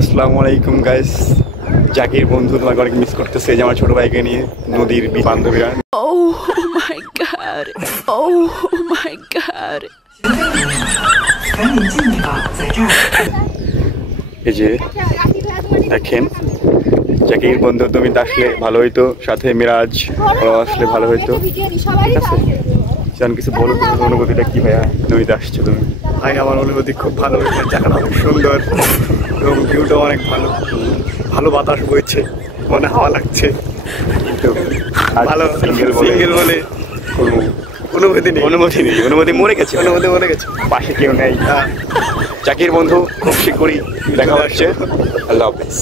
আসসালামু আলাইকুম গাইস। জাকির বন্ধু তোমাকে অনেক মিস করতেছে, যে আমার ছোট ভাইকে নিয়ে নদীর বান্ধবীরা। Oh my god. Oh my god. এই যে দেখেন জাকির বন্ধু, তুমি আসলে ভালো হইতো, সাথে মিরাজ আসলে ভালো হইতো। ঠিক আছে, জান কিছু বলো, তোমার অনুভূতিটা কি ভাইয়া? নদীতে আসছো তুমি? ভাই আমার অনুভূতি খুব ভালো, জায়গাটা অনেক সুন্দর এবং ভিউটাও অনেক ভালো, ভালো বাতাস বইছে, মনে হাওয়া লাগছে, কিন্তু ভালো সিঙ্গেল বলে অনুভূতি নেই, অনুমতি মরে গেছে, অনুভূতি মনে গেছে। পাশে কেউ নেই। জাকির বন্ধু খুব শীঘ্রই দেখা হচ্ছে। আল্লাহ হাফেজ।